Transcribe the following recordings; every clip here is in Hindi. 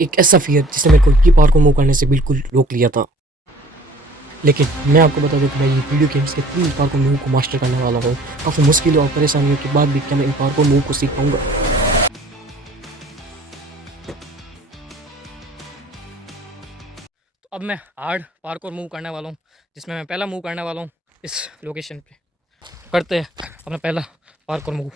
एक ऐसा फियर जिसने मेरे को ये पार को मूव करने से बिल्कुल रोक लिया था। लेकिन मैं आपको बता दूं कि मैं ये वीडियो गेम्स के 3 पार को मूव को मास्टर करने वाला हूँ। काफ़ी मुश्किलों और परेशानियों के बाद भी क्या मैं इन पार को मूव को सीख पाऊंगा। तो अब मैं हार्ड पार्कोर मूव करने वाला हूँ, जिसमें मैं पहला मूव करने वाला हूँ इस लोकेशन पे। करते हैं अपना पहला पार्कोर मूव।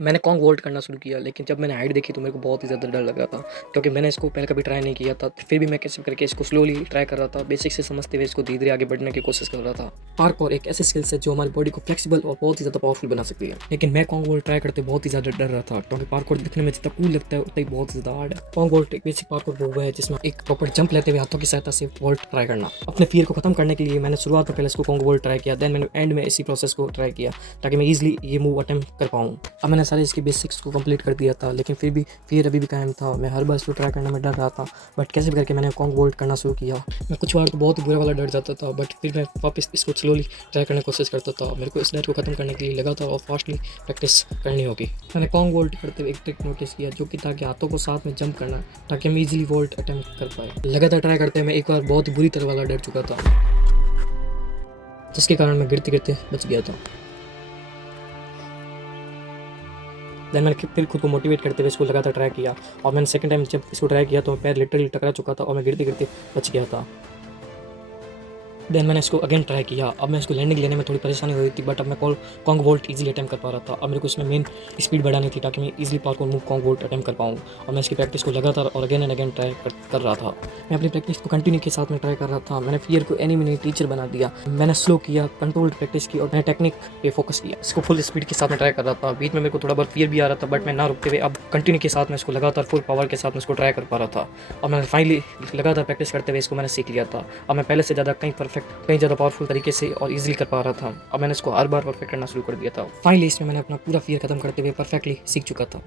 मैंने कॉन्ग वोल्ट करना शुरू किया, लेकिन जब मैंने हाइट देखी तो मेरे को बहुत ही ज़्यादा डर लग रहा था, क्योंकि मैंने इसको पहले कभी ट्राई नहीं किया था। फिर भी मैं कैसे करके इसको स्लोली ट्राई कर रहा था, बेसिक से समझते हुए इसको धीरे धीरे आगे बढ़ने की कोशिश कर रहा था। पार्कोर एक ऐसी स्किल्स है जो हमारी बॉडी को फ्लेक्सिबल और बहुत ही ज़्यादा पावरफुल बना सकती है। लेकिन मैं कॉन्ग वोल्ट ट्राई करते बहुत ही ज़्यादा डर रहा था, क्योंकि पार्कोर दिखने में जितना कूल लगता है उतना ही बहुत ज़्यादा हार्ड है। कॉन्ग वोल्ट एक बेसिक पार्कोर मूव है जिसमें एक प्रॉपर जंप लेते हुए हाथों की सहायता से वोल्ट ट्राई करना। अपने फियर को खत्म करने के लिए मैंने शुरुआत में पहले इसको कॉन्ग वोल्ट ट्राई किया, देन मैंने एंड में इसी प्रोसेस को ट्राई किया ताकि मैं इजीली ये मूव अटेम्प्ट कर पाऊँ। अब मैंने सारे इसके बेसिक्स को कंप्लीट कर दिया था, लेकिन फिर भी फियर अभी भी कायम था। मैं हर बार इसको ट्राई करने में डर रहा था, बट कैसे भी करके मैंने कॉन्ग वोल्ट करना शुरू किया। मैं कुछ बार तो बहुत ही बुरा वाला डर जाता था, बट फिर मैं वापस इसको स्लोली ट्राई करने की कोशिश करता था। मेरे को इस डर को खत्म करने के लिए लगातार और फास्टली प्रैक्टिस करनी होगी। मैंने कॉन्ग वोल्ट करते हुए एक ट्रिक नोटिस किया, जो कि था कि हाथों को साथ में जंप करना, ताकि हम इजीली वोल्ट अटेम्प्ट कर पाए। लगातार ट्राई करते मैं एक बार बहुत ही बुरी तरह वाला डर चुका था, जिसके कारण मैं गिरते गिरते बच गया था। देन मैंने फिर खुद को मोटिवेट करते हुए इसको लगातार ट्राई किया, और मैंने सेकंड टाइम जब इसको ट्राई किया तो मैं पैर लिटरली टकरा चुका था और मैं गिरते गिरते बच गया था। देन मैंने इसको अगेन ट्राई किया। अब मैं इसको लैंडिंग लेने में थोड़ी परेशानी हो रही थी, बट अब मैं कॉन्ग वोल्ट इजीली अटेम्प्ट कर पा रहा था। अब मेरे को इसमें मेन स्पीड बढ़ानी थी ताकि मैं easily parkour move Kong volt attempt कर पाऊँ, और मैं इसकी प्रैक्टिस को लगातार और अगेन एंड अगेन ट्राई कर रहा था। मैं अपनी प्रैक्टिस को कंटिन्यू के साथ में ट्राई कर रहा था। मैंने फियर को एनी मिनी टीचर बना दिया। मैंने स्लो किया, कंट्रोल्ड प्रैक्टिस की, और मैंने टेक्निक पे फोकस किया। इसको फुल स्पीड के साथ में ट्राई कर रहा था। बीच में मेरे को थोड़ा बहुत फियर भी आ रहा था, बट मैं ना रुकते हुए अब कंटिन्यू के साथ में इसको लगातार फुल पावर के साथ में इसको ट्राई कर पा रहा था। और मैंने फाइनली लगातार प्रैक्टिस करते हुए इसको मैंने सीख लिया था। अब मैं पहले से ज़्यादा कहीं परफेक्ट, कहीं ज़्यादा पावरफुल तरीके से और इजीली कर पा रहा था। अब मैंने इसको हर बार परफेक्ट करना शुरू कर दिया था। फाइनली इसमें मैंने अपना पूरा फियर खत्म करते हुए परफेक्टली सीख चुका था।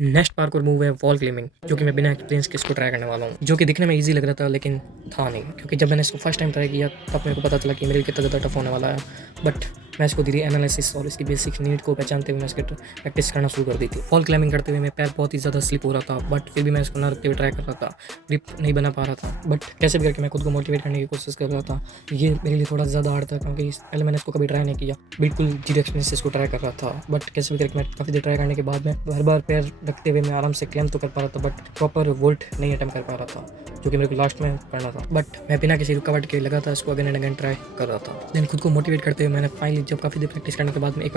नेक्स्ट पार्कोर मूव है वॉल क्लाइंबिंग, जो कि मैं बिना एक्सपीरियंस के इसको ट्राई करने वाला हूँ, जो कि दिखने में इजी लग रहा था लेकिन था नहीं, क्योंकि जब मैंने इसको फर्स्ट टाइम ट्राई किया तब मेरे को पता चला कि मेरे लिए कितना ज़्यादा टफ होने वाला है। बट मैं इसको धीरे एनालिसिस और इसकी बेसिक नीड को पहचानते हुए मैं इसकी प्रैक्टिस करना शुरू कर दी थी। वॉल क्लाइंबिंग करते हुए मेरे पैर बहुत ही ज़्यादा स्लिप हो रहा था, बट फिर भी मैं इसको ना रखते हुए ट्राई कर रहा था। ग्रिप नहीं बना पा रहा था, बट कैसे भी करके मैं खुद को मोटिवेट करने की कोशिश कर रहा था। ये मेरे लिए थोड़ा ज़्यादा हार्ड था, क्योंकि पहले मैंने इसको कभी ट्राई नहीं किया, बिल्कुल जीरो एक्सपीरियंस से इसको ट्राई कर रहा था। बट कैसे भी करके मैं काफ़ी देर ट्राई करने के बाद में हर बार पैर रखते हुए मैं आराम से क्लेम तो कर पा रहा था, बट प्रॉपर वोल्ट नहीं अटेम्प्ट कर पा रहा था, जो कि मेरे को लास्ट में करना था। बट मैं बिना किसी रुकावट के लगातार इसको अगेन एंड अगेन ट्राई कर रहा था। देन खुद को मोटिवेट करते हुए मैंने फाइनली जब काफ़ी देर प्रैक्टिस करने के बाद में एक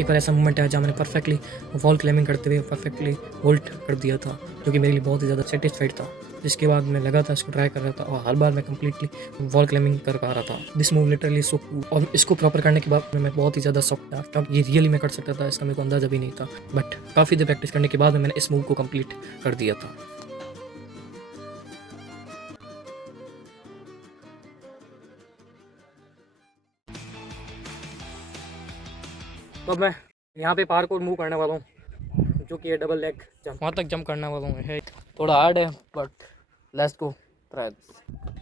बार ऐसा मोमेंट आया जहाँ मैंने परफेक्टली वॉल क्लाइंबिंग करते हुए परफेक्टली वोल्ट कर दिया था, जो कि मेरे लिए बहुत ही ज़्यादा सेटिस्फाइड था। जिसके बाद मैं लगातार इसको ट्राई कर रहा था और हर बार मैं कंप्लीटली वॉल क्लाइंबिंग कर पा रहा था। This move literally so cool, और इसको प्रॉपर करने के बाद मैं बहुत ही ज़्यादा शॉक था, क्योंकि ये रियली मैं कर सकता था, इसका मेरे को अंदाजा भी नहीं था। बट काफ़ी देर प्रैक्टिस करने के बाद मैंने इस मूव को कंप्लीट कर दिया था। तो अब मैं यहाँ पे पार्कोर मूव करने वाला हूँ, जो कि है डबल लेग जंप। वहाँ तक जंप करने वाला हूँ। है थोड़ा हार्ड है, but let's go try.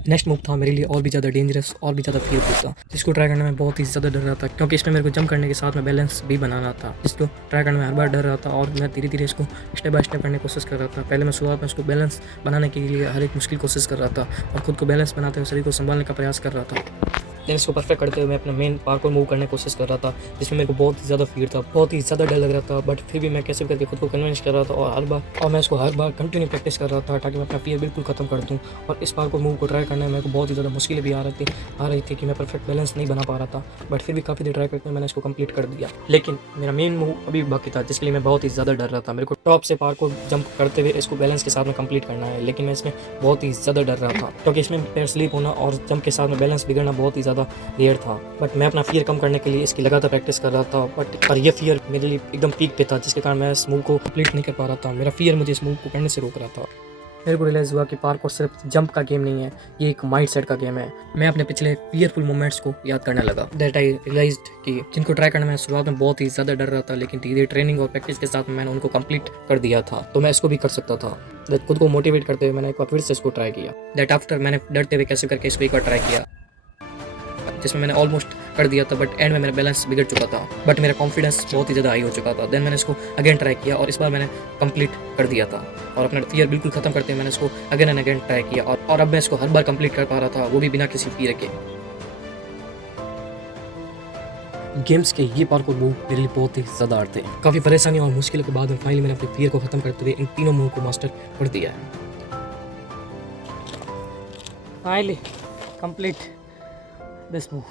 Next move था मेरे लिए और भी ज़्यादा डेंजरस और भी ज़्यादा फीलफुल था, जिसको ट्राई करने में बहुत ही ज़्यादा डर रहा था, क्योंकि इसमें मेरे को जंप करने के साथ में बैलेंस भी बनाना था, जिसको ट्राई करने में हर बार डर रहा था। और मैं धीरे धीरे इसको स्टेप बाय स्टेप करने की कोशिश कर रहा था। पहले मैं शुरुआत में इसको बैलेंस बनाने के लिए हर एक मुश्किल कोशिश कर रहा था, और खुद को बैलेंस बनाते हुए शरीर को संभालने का प्रयास कर रहा था। देन इसको परफेक्ट करते हुए मैं अपना मेन पार्कोर मूव करने की कोशिश कर रहा था, जिसमें मेरे को बहुत ही ज़्यादा फीयर था, बहुत ही ज़्यादा डर लग रहा था। बट फिर भी मैं कैसे करके खुद को कन्विंस कर रहा था, और मैं इसको हर बार कंटिन्यू प्रैक्टिस कर रहा था, ताकि मैं अपना फीयर बिल्कुल खत्म कर दूँ। और इस पार्कोर मूव को ट्राई करने में मेरे को बहुत ही ज़्यादा मुश्किलें भी आ रही थी कि मैं परफेक्ट बैलेंस नहीं बना पा रहा था। बट फिर भी काफ़ी देर ट्राई करके मैंने इसको कंप्लीट कर दिया। लेकिन मेरा मेन मूव अभी बाकी था, जिसके लिए मैं बहुत ही ज़्यादा डर रहा था। मेरे को टॉप से पार्कोर जंप करते हुए इसको बैलेंस के साथ में कंप्लीट करना है, लेकिन मैं इसमें बहुत ही ज़्यादा डर रहा था, क्योंकि इसमें पैर स्लिप होना और जंप के साथ में बैलेंस बिगड़ना बहुत ही ज़्यादा रेयर था। बट मैं अपना फियर कम करने के लिए इसकी लगातार प्रैक्टिस कर रहा था, बट पर ये फियर मेरे लिए एकदम पीक पे था, जिसके कारण मैं इस मूव को कंप्लीट नहीं कर पा रहा था। मेरा फियर मुझे इस मूव को करने से रोक रहा था। मेरे को रियलाइज़ हुआ कि पार्कोर सिर्फ जंप का गेम नहीं है, ये एक माइंडसेट का गेम है। मैं अपने पिछले फियरफुल मोमेंट्स को याद करने लगा। दैट आई रियलाइज्ड कि जिनको ट्राई करने में शुरुआत में बहुत ही ज़्यादा डर रहा था, लेकिन धीरे ट्रेनिंग और प्रैक्टिस के साथ मैंने उनको कंप्लीट कर दिया था, तो मैं इसको भी कर सकता था। खुद को मोटिवेट करते हुए मैंने एक बार फिर से इसको ट्राई किया। दैट आफ्टर मैंने डरते हुए कैसे करके इसको एक बार ट्राई किया, जिसमें मैंने ऑलमोस्ट कर दिया था, बट एंड में मेरा बैलेंस बिगड़ चुका था, बट मेरा कॉन्फिडेंस बहुत ही ज़्यादा हाई हो चुका था। देन मैंने इसको अगेन ट्राई किया और इस बार मैंने कंप्लीट कर दिया था, और अपना फियर बिल्कुल ख़त्म करते हुए मैंने इसको अगेन एंड अगेन ट्राई किया, और अब मैं इसको हर बार कंप्लीट कर पा रहा था, वो भी बिना किसी फियर के। गेम्स के ये पार्कोर मूव मेरे लिए बहुत ही ज़्यादा हार्ड थे। काफ़ी परेशानी और मुश्किलों के बाद में फाइनली मैंने अपने फियर को ख़त्म करते हुए इन तीनों मूव को मास्टर कर दिया है। Finally complete this move.